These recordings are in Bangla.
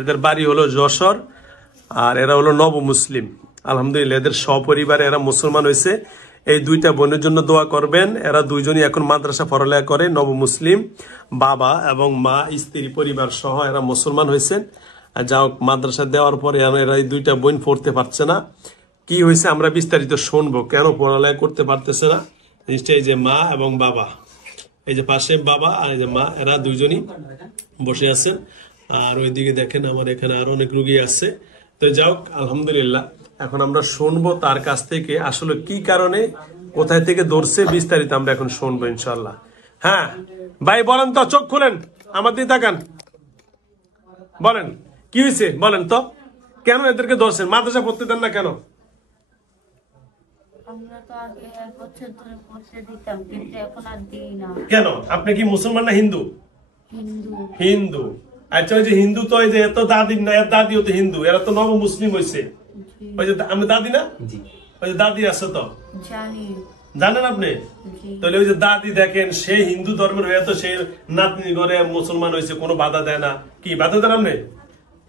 এদের বাড়ি হলো যশোর, আর এরা হলো নব মুসলিম। আলহামদুলিল্লাহ এদের সপরিবারে এরা মুসলমান হয়েছে। এই দুইটা বোনের জন্য দোয়া করবেন। এরা দুইজনই এখন মাদ্রাসা পড়ালেখা করে, নব মুসলিম। বাবা এবং মা, স্ত্রী, পরিবার সহ এরা মুসলমান হয়েছেন। যা হোক, মাদ্রাসা দেওয়ার পরে এরা এই দুইটা বোন পড়তে পারছে না। কি হয়েছে আমরা বিস্তারিত শুনবো, কেন পড়ালেখা করতে পারতেছে না। এই যে মা এবং বাবা, এই যে পাশে বাবা আর এই যে মা, এরা দুইজনই বসে আছেন। আর ওইদিকে দেখেন আমার এখানে আরো অনেক রুগী আছে। তো যাও, আলহামদুলিল্লাহ এখন আমরা শুনবো তার কাছ থেকে আসলে কি কারণে, কোথায় থেকে ধরছে, বিস্তারিত আমরা এখন শুনবো ইনশাল্লাহ। হ্যাঁ ভাই বলেন তো, চোখ খুলেন, আমার দিকে তাকান, বলেন কি হয়েছে, বলেন তো কেন এদেরকে ধরছেন, মাদ্রাসা পড়তে দেন না কেন? কেন, আপনি কি মুসলমান না হিন্দু? হিন্দু। আচ্ছা, ওই যে হিন্দু তো ওই যে এত দাদি না, এর দাদিও তো হিন্দু, এরা তো নব মুসলিম হয়েছে। ওই যে আমি দাদি না, ওই যে দাদি আছে তো, জানেন আপনি? তাহলে ওই যে দাদি দেখেন, সে হিন্দু ধর্মের হয়ে তো সে নাতনি করে মুসলমান হয়েছে, কোনো বাধা দেয় না। কি বাধা দেন আপনি?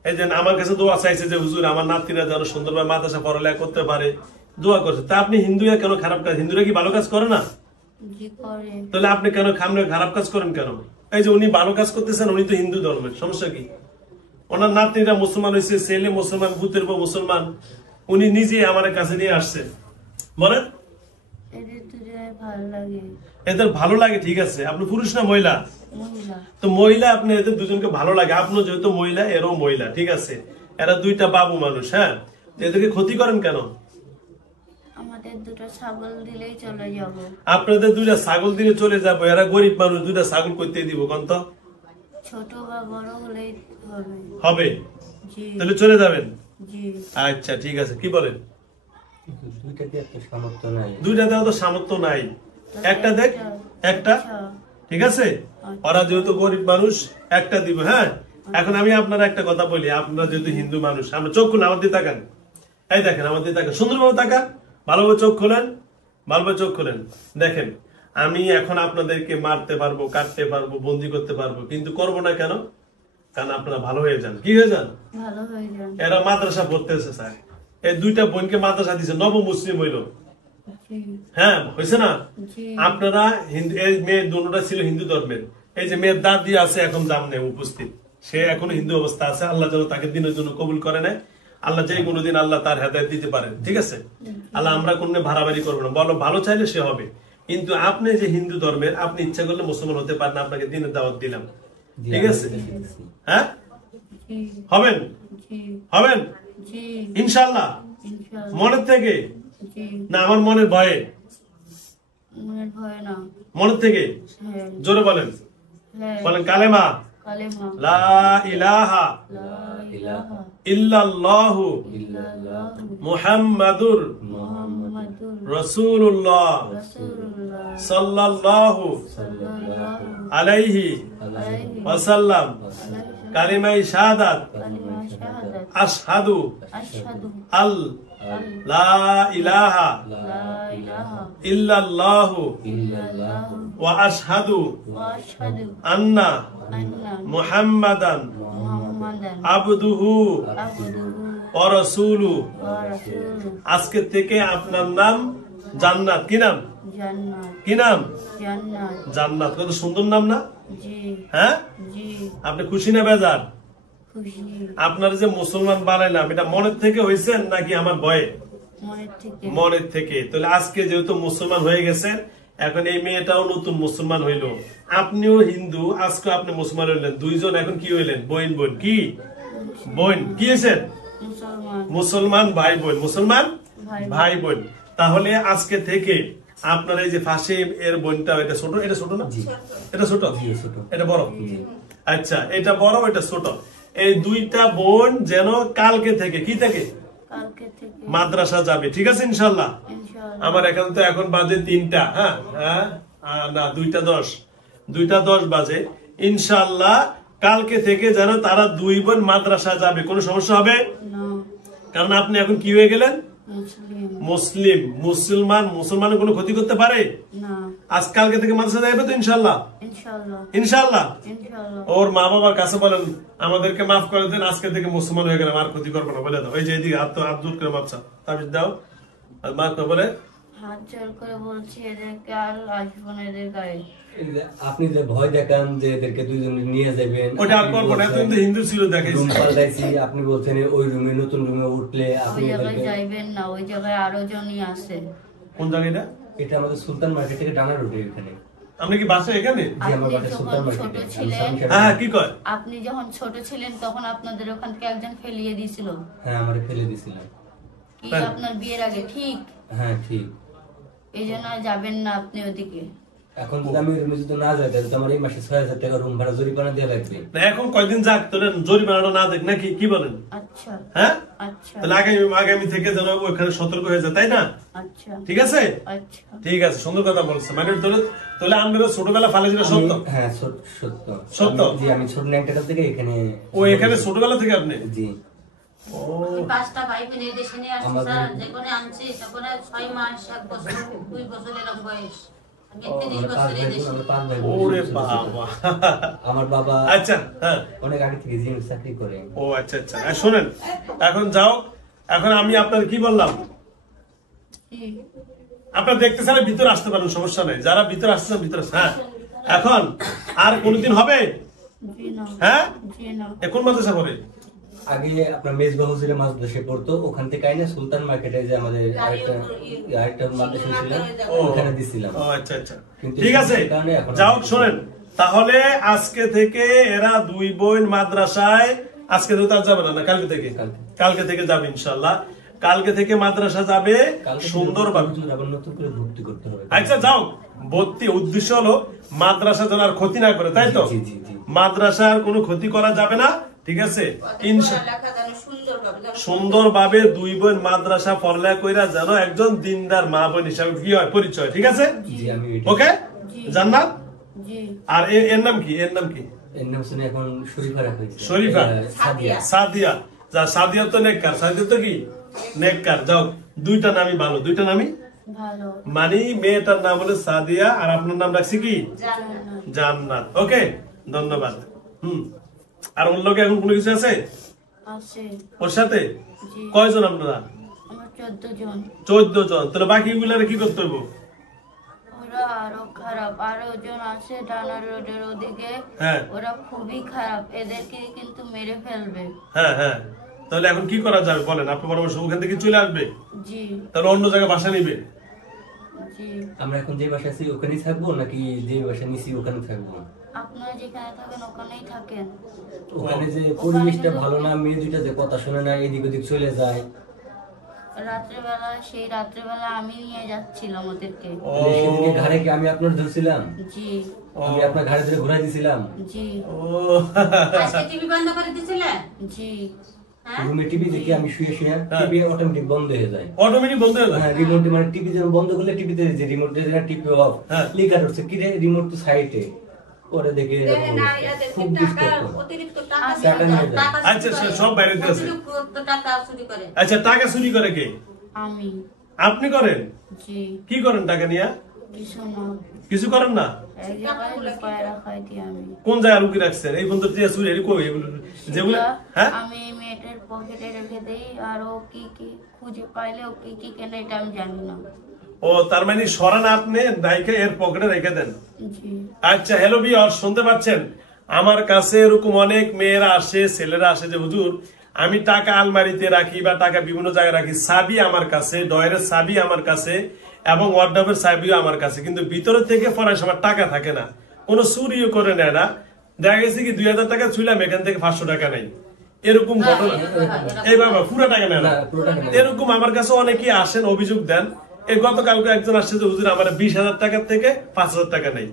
এই যে আমার কাছে দোয়া চাইছে যে হুজুর আমার নাতিরা যেন সুন্দরভাবে মাদ্রাসা পড়ালেখা করতে পারে, দোয়া করছে। তা আপনি হিন্দুরা কেন খারাপ কাজ, হিন্দুরা কি ভালো কাজ করে না? তাহলে আপনি কেন খারাপ কাজ করেন কেন? এই যে উনি ভালো কাজ করতেছেন, উনি তো হিন্দু ধর্মের, সমস্যা কি? ওনার নাতনিরা মুসলমান হয়েছে, ছেলে মুসলমান, ভূতের বউ মুসলমান, উনি নিজে আমার কাছে নিয়ে আসছেন। বলেন এদের ভালো লাগে, ঠিক আছে। আপনি পুরুষ না মহিলা? তো মহিলা, আপনি এদের দুজনকে ভালো লাগে, আপনার যেহেতু মহিলা, এরও মহিলা, ঠিক আছে। এরা দুইটা বাবু মানুষ। হ্যাঁ, এদেরকে ক্ষতি করেন কেন? আমাদের দুটো ছাগল দিলেই চলে যাব। আপনাদের দুইটা ছাগল দিলে চলে যাবো? এরা গরিব মানুষ, দুইটা ছাগল করতে দিব কোন তো? ছোট বা বড় হলেই হবে। তাহলে চলে যাবেন? আচ্ছা ঠিক আছে, কি বলেন? দুইটা দেওয়া তো সামর্থ্য নাই, একটা দেখ, একটা, ঠিক আছে। ওরা যেহেতু গরিব মানুষ, একটা দিব। হ্যাঁ, এখন আমি আপনারা একটা কথা বলি, আপনারা যেহেতু হিন্দু মানুষ, আমরা চোখ খুলে আমার দিকে তাকান, এই দেখেন আমার দিকে তাকান, সুন্দরভাবে তাকান, ভালোভাবে চোখ খোলেন, ভালোভাবে চোখ খোলেন। দেখেন, আমি এখন আপনাদেরকে মারতে পারবো, কাটতে পারবো, বন্দি করতে পারবো, কিন্তু করবো না কেন? কারণ আপনারা ভালো হয়ে যান। কি হয়ে যান? ভালো হয়ে যান। এরা মাদ্রাসা পড়তেছে স্যার, এই দুইটা বোনকে মাদ্রাসা দিচ্ছে, নব মুসলিম হইল। হ্যাঁ, হয়েছে না? আপনারা এই মেয়ের দুটোটা ছিল হিন্দু ধর্মের। এই যে মেয়ের দাদি আছে এখন সামনে উপস্থিত, সে এখনো হিন্দু অবস্থা আছে। আল্লাহ যেন তাকে দিনের জন্য কবুল করে নেয়। আল্লাহ যে কোনোদিন আল্লাহ তার হেদায়েত দিতে পারেন, ঠিক আছে। আল্লাহ আমরা কোনো ভাড়াবাড়ি করবো না, বলো ভালো চাইলে সে হবে। কিন্তু আপনি যে হিন্দু ধর্মের, আপনি ইচ্ছা করলে মুসলমান হতে পারেন, আপনাকে দিনের দাওয়াত দিলাম, ঠিক আছে। হ্যাঁ, হবেন, হবেন ইনশাল্লাহ, মনের থেকে না আমার মনের ভয়ে? মনের থেকে জোরে বলেন, বলেন কালেমা লা ইলাহা ইল্লাল্লাহু মুহাম্মাদুর রাসূলুল্লাহ সাল্লাল্লাহু আলাইহি ওয়াসাল্লাম কালিমায়ে শাহাদাত আশহাদু আল লা ইলাহা ইল্লাল্লাহু ওয়া আশহাদু আন্না মুহাম্মাদান আবদুহু ওয়া রাসূলুহু। আজকে থেকে আপনার নাম জান্নাত। কি নাম? কি নাম? জান্নাত। কত সুন্দর নাম না? হ্যাঁ, আপনি খুশি না বেজার? আপনার যে মুসলমান বানাইলাম, এটা মনের থেকে হয়েছেন নাকি আমার ভয়ে? মনের থেকে। তাহলে আজকে যেহেতু মুসলমান হয়ে গেছেন, এখন এই মেয়েটাও নতুন মুসলমান হইল, আপনিও হিন্দু, আজকে আপনি মুসলমান হইলেন, দুইজন এখন কি হইলেন? বোন বোন। কি বোন? কি হয়েছেন? মুসলমান ভাই বোন, মুসলমান ভাই বোন। তাহলে আজকে থেকে আপনার এই যে ফাঁসি এর বোনটা, এটা ছোট, এটা ছোট না? এটা ছোট, এটা বড়। আচ্ছা, এটা বড়, এটা ছোট। এই দুইটা বোন যেন কালকে থেকে, কি থেকে? মাদ্রাসা যাবে, ঠিক আছে ইনশাল্লাহ। আমার এখানে তো এখন বাজে 3টা। হ্যাঁ, না 2:10 বাজে। ইনশাল্লাহ কালকে থেকে যেন তারা দুই বোন মাদ্রাসা যাবে, কোনো সমস্যা হবে? কারণ আপনি এখন কি হয়ে গেলেন? মুসলিম। মুসলমানের কোনো ক্ষতি করতে পারে না। আজকালকে থেকে মাদ্রাসা যাবে তো ইনশাআল্লাহ? ইনশাআল্লাহ। ওর মা বাবার কাছে বলেন আমাদেরকে মাফ করে দেন, আজকে থেকে মুসলমান হয়ে গেলাম, আর ক্ষতি করবো না বলে দাও। ওই যে এদিকে হাত জোর করে মাপছা তাবিজ দাও, আর মা বলে হাত জোর করে বলছি এদেরকে আর আসবো না এদের গায়ে। আপনি যে ভয় দেখান যে এদেরকে দুইজন নিয়ে যাবেন, ওটা আর করবো না, তুমি তো হিন্দু ছিল দেখাইছি। রুম পাল্টাইছি, আপনি বলছেন ওই রুমে নতুন রুমে উঠলে আপনি ওই জায়গায় যাইবেন না, ওই জায়গায় আরো জনই আছে। কোন জায়গাটা? এটা আমাদের সুলতান মার্কেট থেকে ডানা রোডে এখানে। আপনি কি বাসা এখানে? জি, আমার বাসা সুলতান মার্কেটে। হ্যাঁ, কি কয়? আপনি যখন ছোট ছিলেন তখন আপনাদের ওখান থেকে একজন ফেলিয়ে দিয়েছিল। হ্যাঁ, আমারে ফেলে দিয়েছিলেন। কি আপনার বিয়ের আগে? ঠিক। হ্যাঁ, ঠিক। এই জন্য যাবেন না আপনি ওদিকে। এখন যদি আমি রুমে যদি না যাই তাহলে তো আমার এই মাসে ৬০০০ টাকা রুম ভাড়া জরিমানা দেওয়া লাগবে। না, এখন কয়দিন যাক তোর জরিমানাটা না দেখ নাকি, কি বলেন? আচ্ছা। হ্যাঁ, আচ্ছা। তাহলে আগামী থেকে যেন ওখানে সতর্ক হয়ে যায়, তাই না? আচ্ছা, ঠিক আছে। আচ্ছা, ঠিক আছে, সুন্দর কথা বলছে। মানে তাহলে আমরা ছোটবেলা ফালে যেটা সত্য। হ্যাঁ, সত্য। জি, আমি ছোট ন্যাংটাটা থেকে এখানে। ও এখানে ছোটবেলা থেকে আপনি? জি। পাঁচটা ভাই বোন দেশে নিয়ে আসছে স্যার, যেখানে আনছি সেখানে 6 মাস 1 বছর 2 বছর এরকম বয়স। আমি 30 বছর এই দেশে। ওরে বাবা। আমার বাবা আচ্ছা, হ্যাঁ, অনেক আগে থেকে জিএম চাকরি করে। ও আচ্ছা আচ্ছা। শোনেন, এখন যাও, এখন আমি আপনার কি বললাম, আপনার দেখতে চাইলে ভিতরে আসতে পারেন, সমস্যা নেই। যারা ভিতরে আসছেন ভিতরে। হ্যাঁ, এখন আর কোনদিন হবে? হ্যাঁ, এখন মাদ্রাসা পড়ে আগে আপনার মেজবা হুজুরের মাদ্রাসায় পড়তো, ওখান থেকে আইনা সুলতান মার্কেটে যে আমাদের আরেকটা মাদ্রাসা ছিল ওখানে দিছিলাম। ও আচ্ছা আচ্ছা, ঠিক আছে। যাও, শোনেন, তাহলে আজকে থেকে এরা দুই বোন মাদ্রাসায়, আজকে তো তার যাবে না, কালকে থেকে? কালকে থেকে যাবে ইনশাআল্লাহ। কালকে থেকে মাদ্রাসা যাবে সুন্দরভাবে। নতুন করে ভর্তি করতে হবে। আচ্ছা, যাও, ভর্তি উদ্দেশ্য হলো মাদ্রাসা যেন আর ক্ষতি না করে, তাই তো? মাদ্রাসার কোনো ক্ষতি করা যাবে না, ঠিক আছে? সুন্দরভাবে দুই বোন মাদ্রাসা পড়ালেখা কইরা যেন একজন দিনদার মা বোন হিসাবে কি হয় পরিচয়, ঠিক আছে? ওকে, জান্নাত। আর এর নাম কি? এর নাম কি? এর নাম শুনে এখন শরীফা রাখা হয়েছে। শরীফা, সাদিয়া। যা, সাদিয়া তো নেককার, সাদিয়া তো কি নেককার। যাও, দুইটা নামই ভালো, দুইটা নামই ভালো। মানে মেয়েটার নাম হলো সাদিয়া আর আপনার নাম রাখছি কি? জান্নাত। ওকে, ধন্যবাদ। আর ওর লোকে এখন কোনো কিছু আছে ওর সাথে? কয়জন আপনারা? 14 জন। 14 জন। তাহলে বাকি গুলারে কি করতে হবে? ওরা আরো খারাপ, আরো জন আছে ডানা রোডের ওদিকে। হ্যাঁ, ওরা খুবই খারাপ, এদেরকে কিন্তু মেরে ফেলবে। হ্যাঁ হ্যাঁ, তাহলে এখন কি করা যাবে বলেন? আপনার পরামর্শ, ওখান থেকে চলে আসবে? জি। তাহলে অন্য জায়গায় বাসা নিবে? জি। আমরা এখন যে বাসা আছি ওখানেই থাকবো নাকি যে বাসা নিছি ওখানে থাকবো? আপনারা যেখানে থাকেন ওখানেই থাকেন। ওখানে যে পরিবেশটা ভালো না, মেয়ে দুইটা যে কথা শুনে না, এদিক ওদিক চলে যায়। রাত্রেবেলা আমি নিয়ে যাচ্ছিলাম ওদেরকে। সেদিকে ঘাড়ে কি আমি আপনার ধরছিলাম? জি। আমি আপনার ঘাড়ে ধরে ঘুরাই দিছিলাম? জি। আজকে টিভি বন্ধ করে দিয়েছিলেন? জি। রুমে টিভি দেখি আমি শুয়ে শুয়ে টিভি অটোমেটিক বন্ধ হয়ে যায়। অটোমেটিক বন্ধ হয়ে যায়? হ্যাঁ, রিমোট মানে টিভি যখন বন্ধ করলে টিভিতে যে রিমোট দিয়ে টিপি অফ লেখা উঠছে কি রে, রিমোট তো সাইডে। পরে দেখে খুব ডিস্টার্ব করে। আচ্ছা, সব বাইরে আছে। টাকা চুরি করে। আচ্ছা, টাকা চুরি করে কে? আমি। আপনি করেন? জি। কি করেন টাকা নিয়ে? কিছু করেন না? কোন জায়গায় লুকিয়ে রাখছেন? এই বন্ধু দিয়ে চুরি যেগুলো? হ্যাঁ, আমি মেয়েটার পকেটে রেখে দেই, আর ও কি কি খুঁজে পাইলে ও কি কি কেনে এটা আমি জানি না। ও, তার মানে সরান আপনি ডাইকে এর পকেটে রেখে দেন? জি। আচ্ছা, হ্যালো ভিউয়ার্স, শুনতে পাচ্ছেন? আমার কাছে এরকম অনেক মেয়েরা আসে, ছেলেরা আসে যে হুজুর আমি টাকা আলমারিতে রাখি বা টাকা বিভিন্ন জায়গায় রাখি, চাবি আমার কাছে, ডয়ারের চাবি আমার কাছে এবং ওয়ার্ডরোবের চাবিও আমার কাছে, কিন্তু ভিতরে থেকে পড়ার সময় টাকা থাকে না, কোনো চুরিও করে নেয় না। দেখা গেছে কি 2000 টাকা ছুইলাম, এখান থেকে 500 টাকা নেই, এরকম ঘটনা। এই বাবা, পুরো টাকা নেয় না, এরকম আমার কাছে অনেকেই আসেন, অভিযোগ দেন। এই গতকালকে একজন আসছে যে হুজুর আমার 20,000 টাকার থেকে 5,000 টাকা নেই,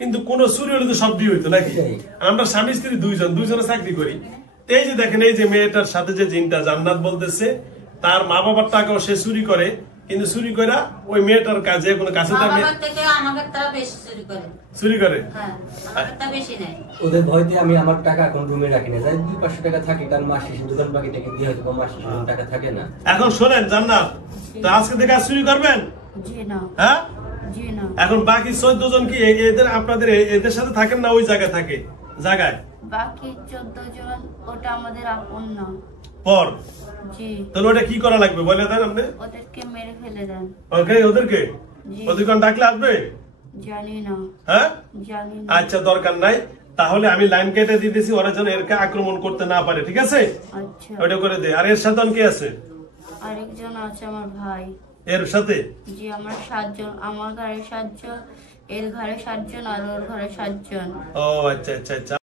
কিন্তু কোন চুরি হলে তো সব দিয়ে হইতো নাকি? আমরা স্বামী স্ত্রী দুইজনে চাকরি করি। এই যে দেখেন, এই যে মেয়েটার সাথে যে জিনটা জান্নাত বলতেছে, তার মা বাবার টাকাও সে চুরি করে, কিন্তু চুরি করে ওই মেয়েটার কাছে কোনো কাছে বাবার থেকে আমাকে তারা বেশি চুরি করে। চুরি করে? হ্যাঁ, আমাকে তা বেশি নেয়। ওদের ভয়তে আমি আমার টাকা এখন রুমে রাখি না, যাই 200-500 টাকা থাকে, কারণ মাস শেষে দোকান বাকি থেকে দিয়ে হয়তো মাস শেষে টাকা থাকে না। এখন শোনেন জান্নাত, তো আজকে থেকে আর চুরি করবেন? জি না। হ্যাঁ, জি না। এখন বাকি 14 জন কি এদের আপনাদের এদের সাথে থাকেন না ওই জায়গায় থাকে জায়গায়? বাকি 14 জন ওটা আমাদের আপন না। পর? জি। তাহলে ওটা কি করা লাগবে বলে দেন আপনি? ওদেরকে মেরে ফেলে দেন। ওকে, ওদেরকে জি। ওদেরকে ডাকলে আসবে? জানি না। হ্যাঁ, জানি না। আচ্ছা দরকার নাই, তাহলে আমি লাইন কেটে দিতেছি, ওরা যেন এরকে আক্রমণ করতে না পারে, ঠিক আছে? আচ্ছা। ওটা করে দে। আর এর সাথে কে আছে? আরেকজন আছে আমার ভাই। এর সাথে? জি, আমার 7 জন, আমার ঘরে 7 জন, এর ঘরে 7 জন, আর ওর ঘরে 7 জন। ও আচ্ছা আচ্ছা আচ্ছা।